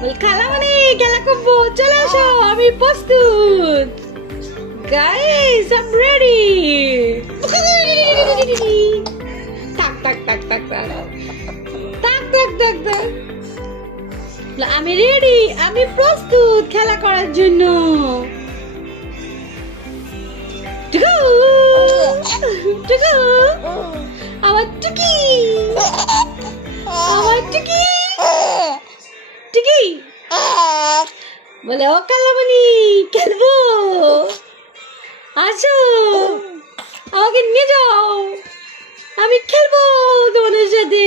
বল খালামণি খেলা করবো, চলে আসো, আমি প্রস্তুত। Guys I am ready. টাক টাক টাক টাক টাক টাক টাক টাক টাক। আমি রেডি, আমি প্রস্তুত খেলা করার জন্য। টুকু টুকু আমার টুকি, আমার টুকি টুকি বলে ও কালামণি খেলবো, আসো আমাকে নিয়ে যাও, আমি খেলবো তোমাদের সাথে।